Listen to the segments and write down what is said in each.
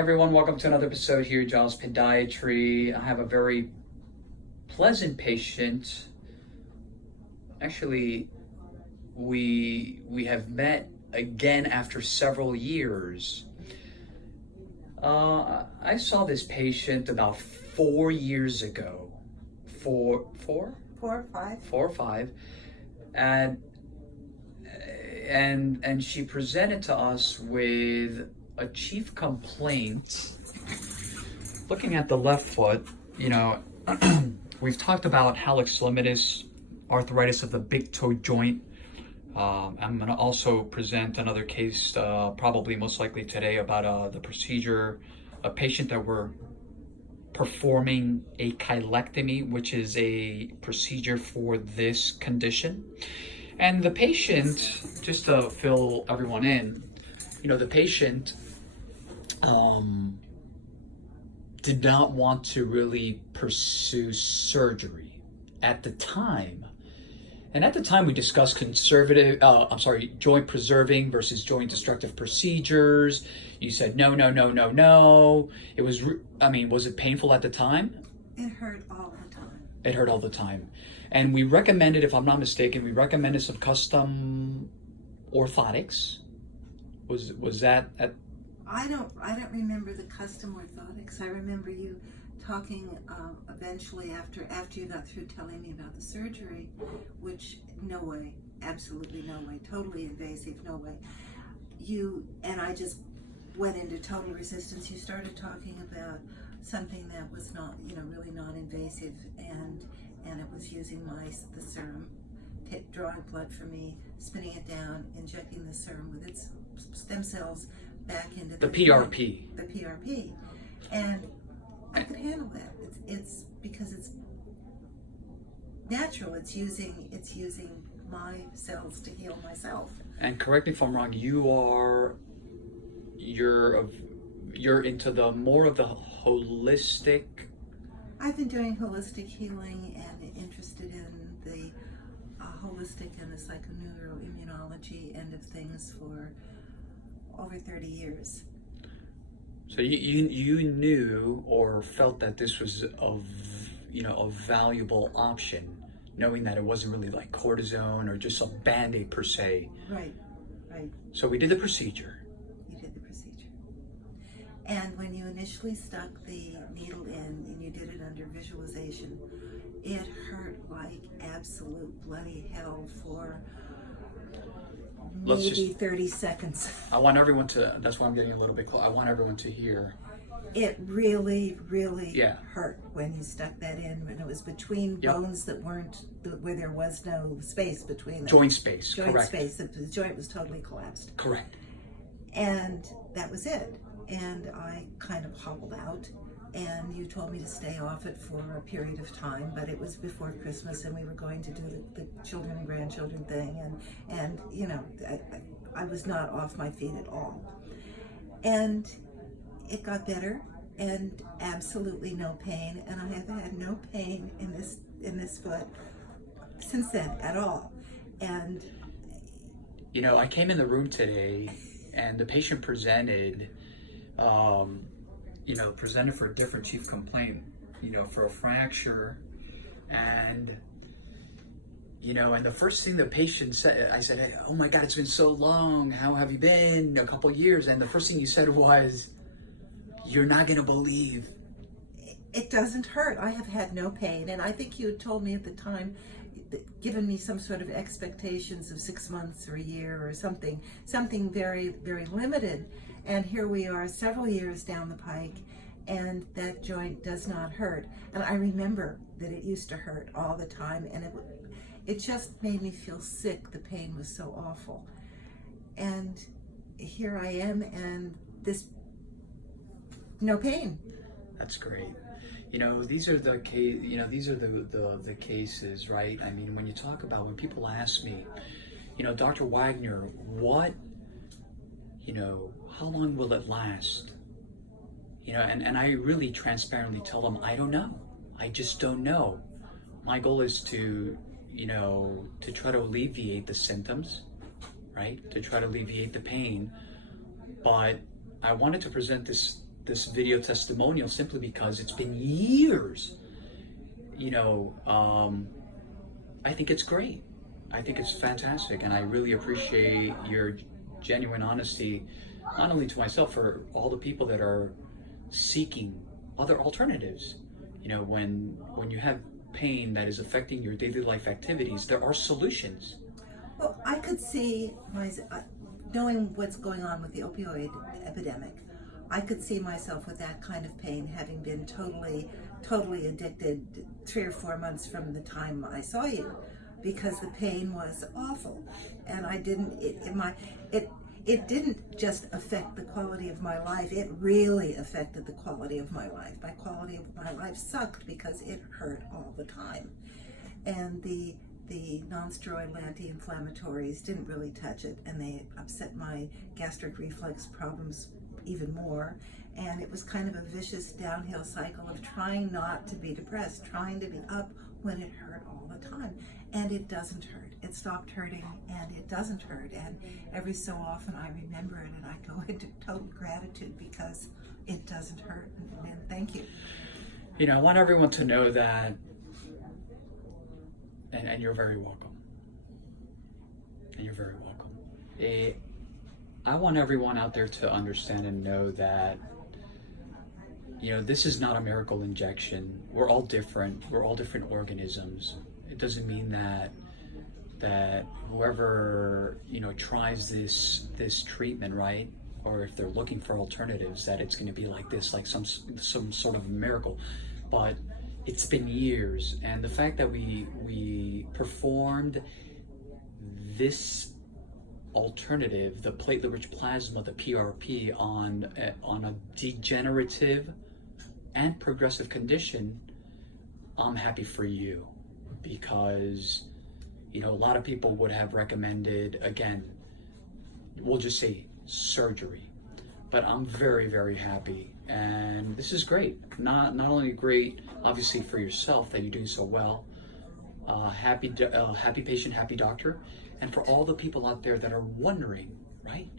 everyone. Welcome to another episode here, Giles Podiatry. I have a very pleasant patient. Actually, we have met again after several years. I saw this patient about 4 years ago. Four or five, and she presented to us with a chief complaint. Looking at the left foot, we've talked about hallux limitus, arthritis of the big toe joint. I'm going to also present another case, probably most likely today, about the procedure, a patient that we're performing a chilectomy, which is a procedure for this condition. And the patient, just to fill everyone in, the patient did not want to really pursue surgery at the time. And at the time we discussed joint preserving versus joint destructive procedures. You said, no. It was, was it painful at the time? It hurt all the time. It hurt all the time. And we recommended, if I'm not mistaken, some custom orthotics. Was that at... I don't remember the custom orthotics. I remember you talking eventually after you got through telling me about the surgery, which no way, absolutely no way, totally invasive, no way. And I just went into total resistance. You started talking about something that was not, really non-invasive, and it was using the serum, drawing blood from me, spinning it down, injecting the serum with its stem cells back into the PRP. The PRP, and I could handle that. It's because it's natural. It's using my cells to heal myself. And correct me if I'm wrong. You're into the more of the holistic. I've been doing holistic healing and interested in the holistic and the psychoneuroimmunology end of things for over 30 years. So you knew or felt that this was a valuable option, knowing that it wasn't really like cortisone or just a Band-Aid per se. Right. So we did the procedure. You did the procedure. And when you initially stuck the needle in and you did it under visualization, it hurt like absolute bloody hell for maybe 30 seconds. I want everyone to, that's why I'm getting a little bit close. I want everyone to hear. It really hurt when you stuck that in, when it was between bones that weren't, where there was no space between them. Joint space, correct. Space, the joint was totally collapsed. Correct. And that was it. And I kind of hobbled out, and you told me to stay off it for a period of time, but it was before Christmas and we were going to do the children and grandchildren thing, and I was not off my feet at all. And it got better, and absolutely no pain, and I have had no pain in this foot since then at all. And I came in the room today and the patient presented for a different chief complaint, for a fracture. And the first thing the patient said, I said, "Oh my God, it's been so long. How have you been? A couple years." And the first thing you said was, "You're not going to believe." It doesn't hurt. I have had no pain. And I think you had told me at the time, given me some sort of expectations of 6 months or a year or something very, very limited. And here we are several years down the pike, and that joint does not hurt. And I remember that it used to hurt all the time, and it just made me feel sick. The pain was so awful. And here I am, and no pain. That's great. These are the the cases, right? I mean, when you talk about, when people ask me, Dr. Wagner, what, how long will it last? And I really transparently tell them, I don't know. I just don't know. My goal is to try to alleviate the symptoms, right? To try to alleviate the pain. But I wanted to present this this video testimonial simply because it's been years. You know, I think it's great. I think it's fantastic, and I really appreciate your genuine honesty, not only to myself, for all the people that are seeking other alternatives. You know, when you have pain that is affecting your daily life activities, there are solutions. Well, I could see knowing what's going on with the opioid epidemic, I could see myself with that kind of pain, having been totally addicted 3 or 4 months from the time I saw you, because the pain was awful, and I didn't. It didn't just affect the quality of my life. It really affected the quality of my life. My quality of my life sucked because it hurt all the time, and the non-steroidal anti-inflammatories didn't really touch it, and they upset my gastric reflux problems even more. And it was kind of a vicious downhill cycle of trying not to be depressed, trying to be up when it hurt all the time. And it doesn't hurt. It stopped hurting, and it doesn't hurt. And every so often I remember it, and I go into total gratitude because it doesn't hurt. And thank you. You know, I want everyone to know that, and you're very welcome. And you're very welcome. I want everyone out there to understand and know that, you know, this is not a miracle injection. We're all different. We're all different organisms. It doesn't mean that whoever, you know, tries this treatment, right, or if they're looking for alternatives, that it's going to be like this, like some sort of miracle. But it's been years, and the fact that we performed this alternative, the platelet-rich plasma, the PRP, on a degenerative and progressive condition, I'm happy for you, because, you know, a lot of people would have recommended, again, we'll just say surgery, but I'm very, very happy, and this is great. Not only great, obviously, for yourself that you do so well, happy patient, happy doctor, and for all the people out there that are wondering, right?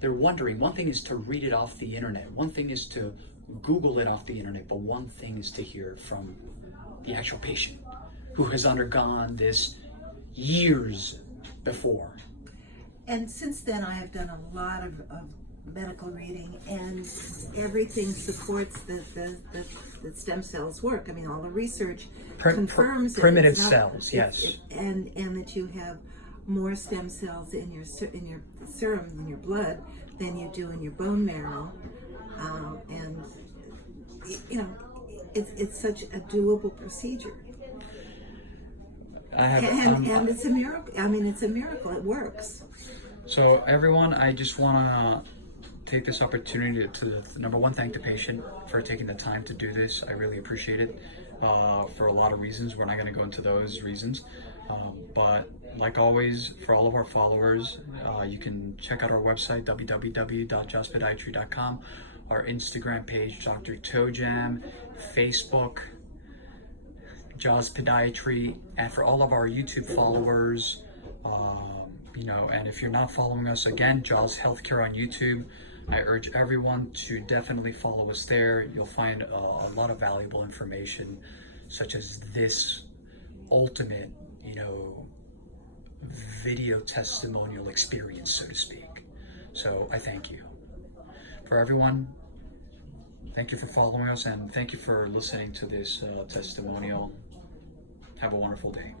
They're wondering. One thing is to read it off the internet. One thing is to Google it off the internet. But one thing is to hear it from the actual patient who has undergone this years before. And since then, I have done a lot of medical reading, and everything supports that stem cells work. I mean, all the research confirms primitive it's not, cells, yes, and that you have more stem cells in your serum, in your blood, than you do in your bone marrow, and you know, it's such a doable procedure. And it's a miracle. I mean, it's a miracle. It works. So everyone, I just want to take this opportunity to, number one, thank the patient for taking the time to do this. I really appreciate it, for a lot of reasons. We're not going to go into those reasons, but like always, for all of our followers, you can check out our website, www.jawspodiatry.com, our Instagram page, Dr. Tojam, Facebook, Jaws Podiatry, and for all of our YouTube followers, you know, and if you're not following us, again, Jaws Healthcare on YouTube, I urge everyone to definitely follow us there. You'll find a lot of valuable information, such as this ultimate, you know, video testimonial experience, so to speak. So I thank you. For everyone, thank you for following us, and thank you for listening to this testimonial. Have a wonderful day.